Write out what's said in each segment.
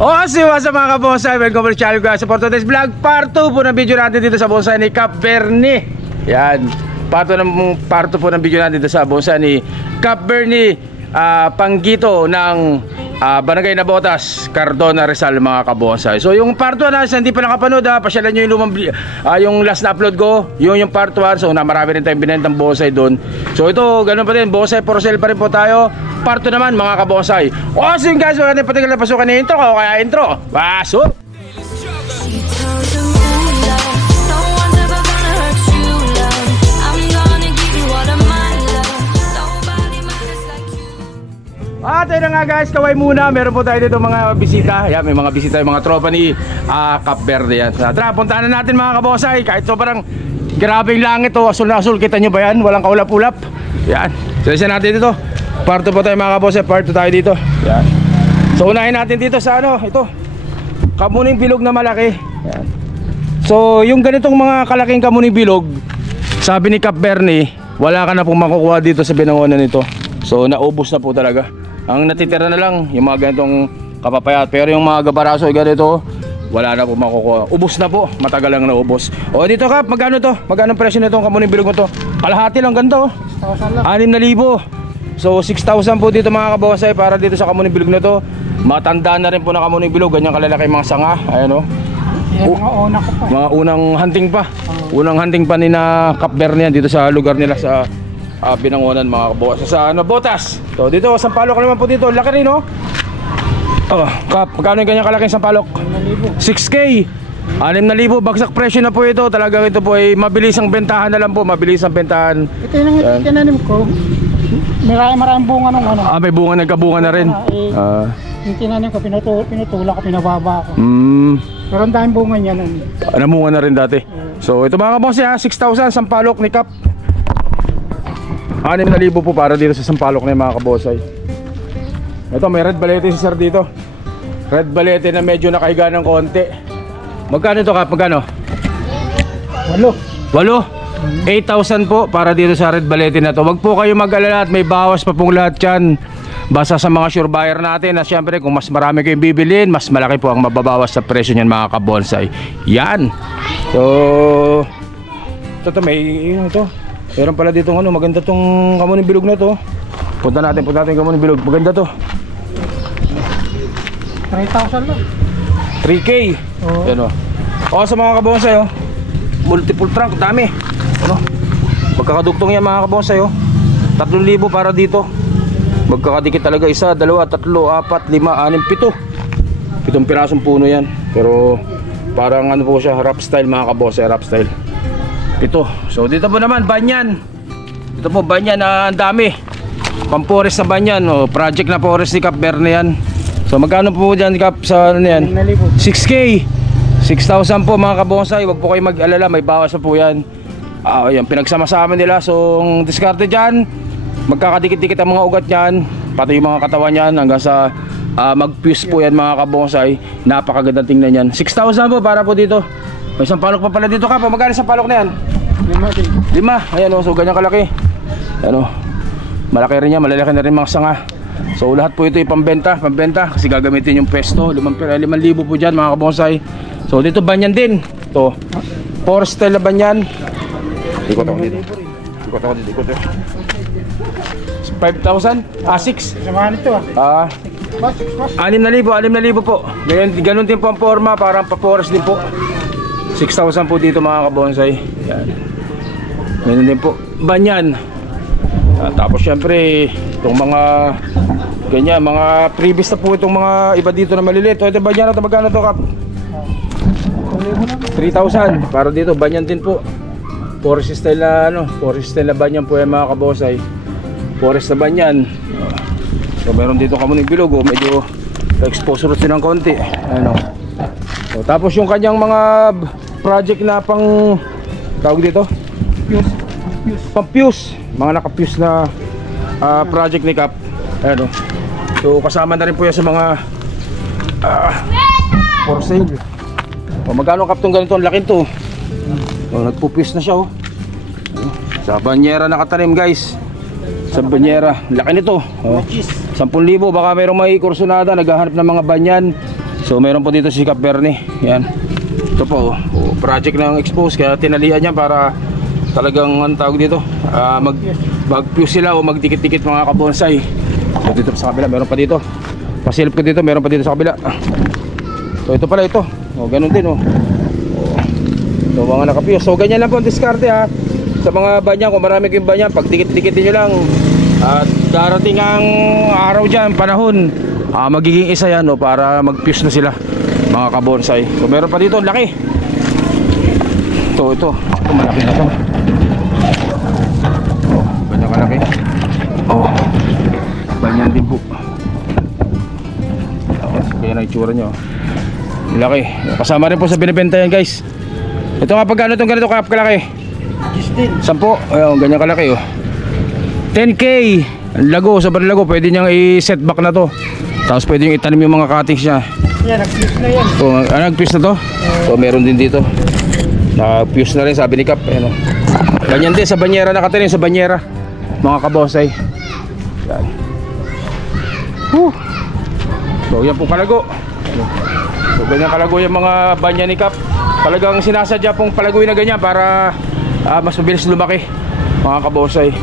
What's up mga kabonsay? Welcome to the channel guys. For today's vlog, part 2 po ng video natin dito sa bonsai ni Cap Bernie. Yan, part 2 po ng video natin dito sa bonsai ni Cap Bernie, Panggito ng Barangay Nabotas, Cardona, Rizal mga kabonsay. So yung part 1 na hindi pa nakapanood, pasyalan nyo yung lumang yung last na upload ko. Yung part 1, so marami rin tayong binentang bonsai doon. So ito, ganun pa din, bonsai for sale pa rin po tayo. Part 2 naman mga kabonsay. Awesome guys, wala na patigal na pasukan na intro. Kaya intro, pasok! At ayun na nga guys, kaway muna. Meron po tayo dito mga bisita. Yan, may mga bisita, yung mga tropa ni Cap Bernie yan. Tara, puntahan na natin mga kabonsay. Kahit sobrang grabing langit o asul na asul, kita nyo ba yan? Walang kaulap-ulap. Yan, salisya natin dito. Part 2 po tayo mga kabonsay, part 2 tayo dito. Yan. So unahin natin dito sa ito, kamuning bilog na malaki. Yan. So yung ganitong mga kalaking kamuning bilog, sabi ni Cap Bernie, wala ka na pong makukuha dito sa binangonan nito. So naubos na po talaga. Ang natitira na lang yung mga ganitong kapapayat. Pero yung mga gabaraso ganito, wala na po makukuha. Ubos na po, matagal lang na ubos. O dito Cap, magkano to? Magkano presyo nitong kamuning bilog mo to? Kalahati lang, ganito 6,000. So 6,000 po dito mga kabonsay para dito sa kamuning bilog na to. Matanda na rin po na kamuning bilog, ganyan kalalaki mga sanga. Ayan o. Mga una ko pa. Mga unang hunting pa. Unang hunting pa ni na Cap Bernie dito sa lugar nila sa Binangonan mga kabonsay. Sa Botas. So dito, sampalok naman po dito. Laki rin o. Cap, magkano yung ganyan kalaking sampalok? 6K. 6,000, bagsak presyo na po ito. Talagang ito po ay mabilis ang bentahan na lang po. Mabilis ang bentahan. Ito yung tinanim ko. Maraming bunga nung ano. May bunga, nagkabunga na rin. Yung tinanim ko, pinutulak ko, pinababa ko. Pero ang daming bunga niya nun. Namunga na rin dati. So ito mga kabonsay 6,000 sampalok ni Cap. 6,000 po para dito sa sampalok na yung mga kabonsay. Ito may red balete si sir dito. Red balete na medyo nakahiga ng konti. Magkano ito Cap? Magkano? 8 8,000 po para dito sa red balete na to. Wag po kayo mag-alala at may bawas pa pong lahat yan. Basta sa mga sure buyer natin na syempre kung mas marami kayong bibilin, mas malaki po ang mababawas sa presyo niyan mga kabonsay. Yan. So ito may ito. Meron pala dito maganda tong kamuning bilog na to. Punta natin kamuning bilog. Maganda to. 3,000 lang. 3K. Yan sa mga kabonsay multiple trunk, dami. Magkakadugtong yan mga kabonsay 3,000 para dito. Magkakadikit talaga 1, 2, 3, 4, 5, 6, 7 pirasong puno yan. Pero parang po siya, rap style mga kabonsay, rap style. Ito. So dito po naman banyan. Ito po banyan na ang dami. Pamforest na banyan project na forest ni Cap Bernie yan. So magkano po dyan Cap sa yan? 6K. 6,000 po mga kabonsay. Wag po kayo mag-alala, may bawas na po yan. Yan, pinagsama-sama nila. So ang diskarte dyan, magkakadikit-dikit ang mga ugat yan, pati yung mga katawan yan hanggang sa mag-fuse po yan mga kabonsay. Napakagandang tingnan yan. 6,000 po para po dito. May sampalok pa pala dito Cap. Magkano sampalok na yan? 5. Ayan so ganyan kalaki. Ayan malaki rin yan, malalaki na rin mga sanga. So lahat po ito ipambenta, kasi gagamitin yung pesto. 5,000 po dyan mga kabonsay. So dito banyan din. Ito forest style na banyan. Ikot ako dito. 5,000? 6. Samahan ito 6,000 po. Ganun din po ang forma, parang pa-forest din po. 6,000 po dito mga kabonsay. Yan. Ganun din po. Banyan. Tapos syempre, itong mga ganyan, mga previous na po itong mga iba dito na maliliit. Ito banyan na ito, magkano ito Cap? 3,000 para dito, banyan din po. Forest style na banyan po yan mga kabonsay. Forest na banyan. So meron dito kamuning bilog medyo exposure din ng konti. So, tapos yung kanyang mga project na pang tawag dito pang-fuse, mga naka-fuse na project ni Cap. So kasama na rin po yan sa mga for sale. Magkano Cap tong ganito, ang laki to. Nagpupuse na siya sa banyera nakatanim guys. Sa banyera, laki nito 10,000, baka mayroong may kursunada naghahanap ng mga banyan. So meron po dito si Cap Bernie. Yan. Ito po, project ng expose, kaya tinalian niya para talagang ang tawag dito, mag-fuse sila o magdikit-dikit mga kabonsay. So dito sa kabila, meron pa dito. Pasilip ko dito, meron pa dito sa kabila. So ito pala ito. O ganun din o. So mga nakapiyos. So ganyan lang po ang diskarte ha. Sa mga banyan, kung marami kayong banyan, pag dikit-dikitin nyo lang. At darating ang araw dyan, panahon, magiging isa yan o, para mag-fuse na sila mga kabonsay. So meron pa dito, laki. Ito malaki na to. Oh, banyan kalaki. Oh, banyan din po. Kaya na itsura nyo. Laki. Kasama rin po sa binibenta yan guys. Ito nga pag ano itong ganito kalaki? 10. Ayun, ganyan kalaki oh. 10K. Ang lago, sobrang lago. Pwede niyang i-set back na to. Tapos pwede niyang itanim yung mga cuttings niya. Yan, nag-fuse na yan. So, nag-fuse na to? So meron din dito. Na-fuse na rin sabi ni Cap. Ayan, oh. Ganyan din sa banyera, nakatanim sa banyera mga kabosay. Yan. So yan po kalago. So ganyan kalago yung mga banya ni Cap. Talagang sinasadya pong palaguin na ganyan para mas mabilis lumaki mga kabosay.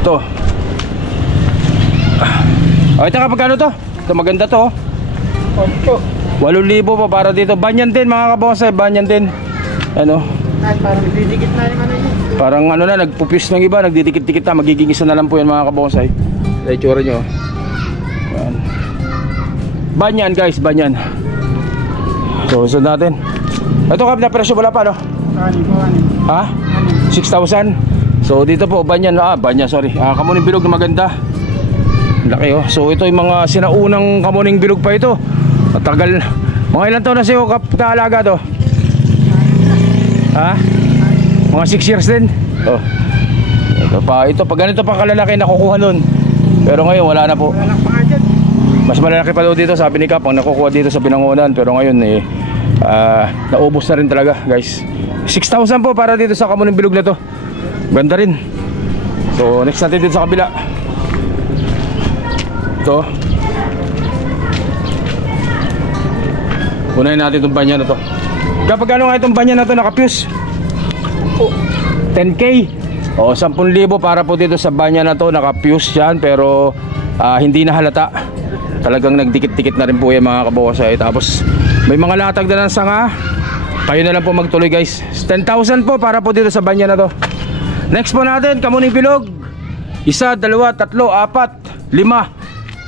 Ito. Ito kapag ano to? Ito maganda to. 8,000 po para dito. Banyan din mga kabosay, banyan din. Ano? Parang didikit na yung ano yun. Parang ano na, nagpupis ng iba, nagdidikit-dikit na, magiging isa na lang po yan mga kabonsay. Sa itsura nyo. Yan. Banyan guys, banyan. So, sunod natin. Ito kap na presyo wala pa no? Ha? 6,000. So dito po, banyan, banyan sorry. Kamuning bilog na maganda. Laki oh. So ito yung mga sinaunang kamuning bilog pa ito. Matagal. Mga ilan taon na siyo kap na alaga to? Ha? Mga 6 years din. Oh. Ito pag ganito pa kalalaki nakukuha nun. Pero ngayon wala na po. Mas malalaki pa daw dito sabi ni Kap ang nakukuha dito sa Binangonan. Pero ngayon naubos na rin talaga guys. 6,000 po para dito sa kamuning bilog na to. Ganda rin. So next natin dito sa kabila. Ito. Unahin natin itong banya na to. Kapag ano nga itong banya na to naka-fuse? 10K o 10,000 para po dito sa banya na to. Naka-fuse yan pero hindi na halata. Talagang nagdikit-dikit na rin po yan mga kabosay. Tapos may mga latag na ng sanga. Kayo na lang po magtuloy guys. 10,000 po para po dito sa banya na to. Next po natin kamuning bilog. 1, 2, 3, 4, 5.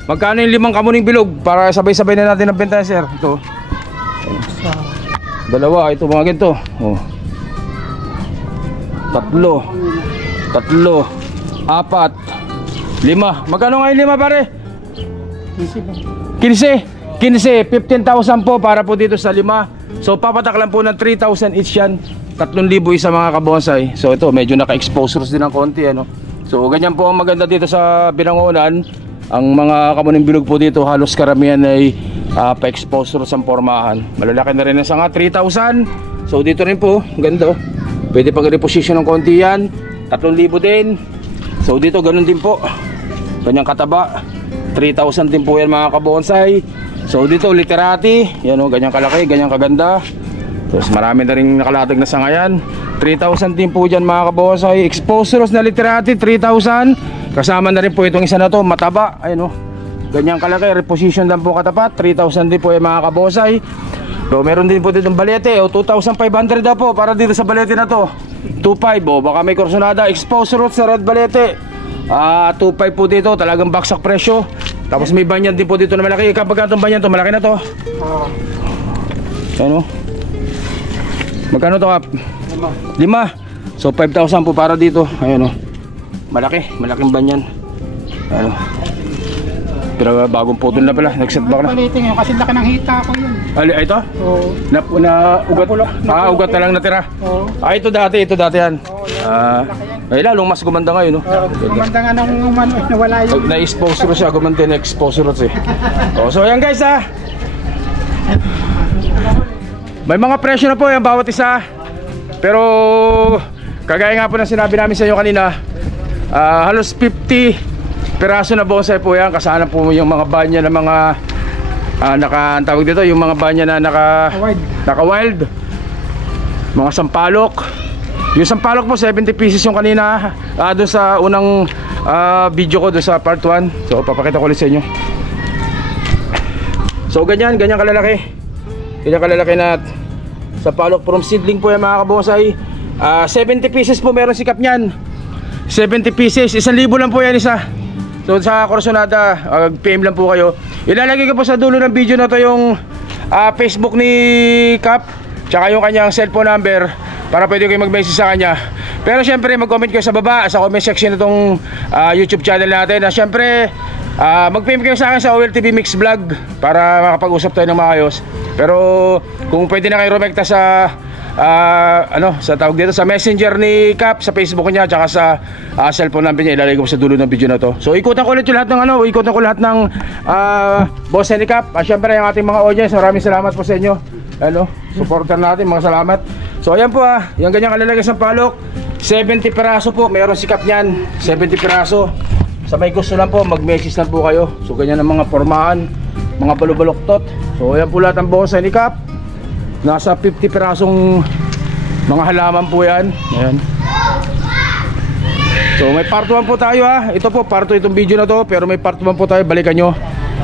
Magkano yung 5 kamuning bilog? Para sabay-sabay na natin ang benta sir. Ito 2, ito mga ganito. 3, 4, 5. Magkano nga yung 5 pare? 15, 15,000 po para po dito sa 5. So papatak lang po ng 3,000 each yan. 3,000 isa mga kabonsay. So ito medyo naka-exposures din ng konti ano. So ganyan po ang maganda dito sa Binangonan. Ang mga kamuning bilog po dito halos karamihan ay pa-exposure sa pormahan. Malalaki na rin ang sanga 3,000. So dito rin po ganda oh. Pwede pag reposition ng konti yan 3,000 din. So dito ganun din po. Ganyang kataba 3,000 din po yan mga kabonsay. So dito literati, yan o, ganyan kalaki, ganyan kaganda. Tapos marami na rin nakalatag na sanga yan. 3,000 din po dyan mga kabonsay. Exposures na literati 3,000. Kasama na rin po itong isa na to, mataba. Ayun o, ganyan kalaki, reposition lang po katapat. 3,000 din po yan mga kabonsay. So meron din po dito ng balete o 2,500 na po para dito sa balete na to. 2,500 o baka may kursonada. Exposure sa red balete 2,500 po dito, talagang baksak presyo. Tapos may banyan din po dito na malaki. Kapag itong banyan to, malaki na to. Ano? Magkano to kap? 5. So 5,000 po para dito. Ayun o. Malaki, malaking banyan. Ano? Pero bagong putol na pala. Nag-set back na. Palitin yun kasi laki ng hita ko yun. Ito? Oo. Ugat? Ugat na lang natira. Oo. Ito dati yan. Lalong mas gumanda ngayon, no? Gumanda nga nung nawala yun. Na-exposure siya, gumanda na-exposure siya. So ayan guys may mga presyo na po yan bawat isa. Pero kagaya nga po na sinabi namin sa inyo kanina, halos 50 piraso na bonsai po yan. Kasama po yung mga banya ng mga ang tawag dito, yung mga banya na naka-wild. Mga sampalok. Yung sampalok po 70 pieces yung kanina doon sa unang video ko doon sa part 1. So papakita ko ulit sa inyo. So ganyan kalalaki. Ganyan kalalaki na sampalok from seedling po yan mga kabonsay. 70 pieces po meron sikap niyan. 70 pieces, 1,000 lang po yan isa. So sa Corazonada, PM lang po kayo. Ilalagay ko po sa dulo ng video na to yung Facebook ni Cap, tsaka yung kanyang cellphone number para pwede kayo mag-message sa kanya. Pero syempre mag-comment kayo sa baba, sa comment section nitong YouTube channel natin. Syempre mag-PM kayo sa akin sa OLTV Mix Vlog para makapag-usap tayo ng maayos. Pero kung pwede na kayo rumekta sa sa tawag dito sa messenger ni Cap, sa Facebook niya, tsaka sa cellphone number niya, ilalagay ko sa dulo ng video na to. So ikutan ko ulit yung lahat ng ikutan ko lahat ng boss ni Cap. Syempre ang ating mga audience, maraming salamat po sa inyo. Supporter natin, mga salamat. So ayan po yung ganyan kalalagay sa palok. 70 piraso po, mayroon si Cap niyan. 70 piraso. Sa may gusto lang po, mag-message lang po kayo. So ganyan ang mga formahan, mga balubaloktot. So ayan po lahat ng boss ni Cap. Nasa 50 pirasong mga halaman po yan. Ayan. So may part 1 po tayo Ito po part 2 itong video na to. Pero may part 1 po tayo, balikan nyo.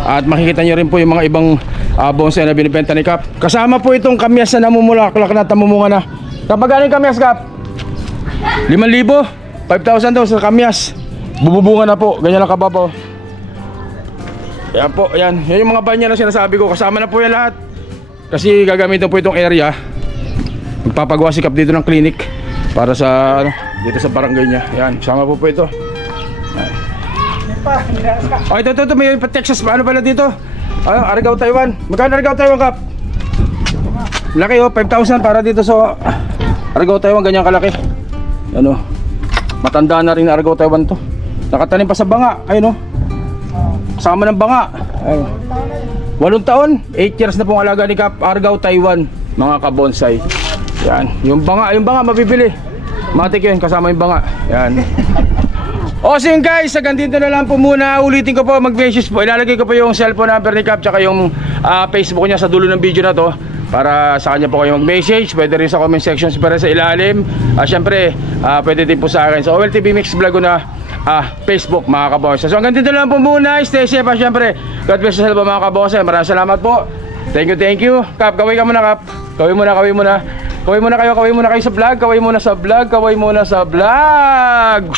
At makikita nyo rin po yung mga ibang bonsai na binibenta ni Cap. Kasama po itong kamyas na namumulaklak na tamumunga na. Kapag galing kamyas, Cap? 5,000, 5,000 daw sa kamyas. Bububunga na po, ganyan lang kababaw. Yan po, yan yung mga banya na sinasabi ko. Kasama na po yan lahat. Kasi gagamitin po itong area. Magpapagawa si Cap dito ng clinic para sa dito sa barangay niya. Yan, sama po ito. Ito may Texas pa. Ano pala dito? Argao, Taiwan. Magkano Argao, Taiwan, Cap? Laki 5,000 para dito sa Argao, Taiwan. Ganyan kalaki. Matanda na rin na Argao, Taiwan to. Nakatanim pa sa banga. Ayun kasama ng banga. Ayun. 8 taon, 8 years na pong alaga ni Cap. Argao, Taiwan, mga kabonsai. Yan, yung banga mabibili. Matik yun, kasama yung banga. Yan. So yun guys, hanggang dito na lang po muna. Ulitin ko po, mag-message po. Ilalagay ko po yung cellphone number ni Cap, tsaka yung Facebook niya sa dulo ng video na to, para sa kanya po kayo mag-message. Pwede rin sa comment section para sa ilalim. Siyempre, pwede din po sa akin sa OLTV Mix Vlog na Facebook, mga kabonsai. So hanggang dito lang po muna. Stay safe siyempre. God bless sa mga kabonsai. Maraming salamat po. Thank you. Cap, kaway ka muna, Cap. Kaway muna kayo sa vlog. Kaway muna sa vlog.